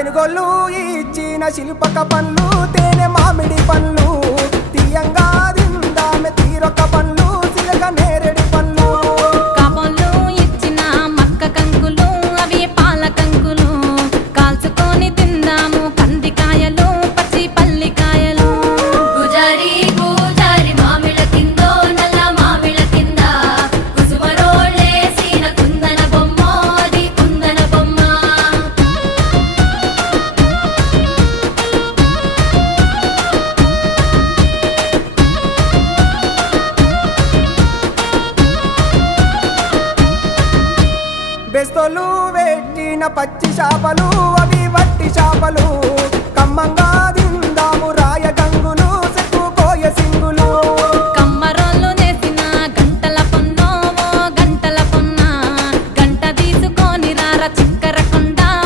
తెనుగోళ్ళు ఇచ్చిన శిల్పక పండ్లు తేనె మామిడి పండ్లు తీయంగా దిందామె తీరొక్క పండ్లు సిలక నేరేడి పండ్లు కాపంలో ఇచ్చిన మక్క కంకులు అవి పాల కంకులు కాల్చుకొని తిందాము కందికాయలు పచ్చి పల్లికాయలు గుజారి గుజారి మామిళ్ళ కిందో నల్ల మామిళ్ళ కింద కుసుమరోళ్ళేసిన కుందన బొమ్మ అది కుందన బొమ్మ బెస్తోలు పెట్టిన పచ్చి చేపలు అవి వట్టి చేపలు కమ్మంగా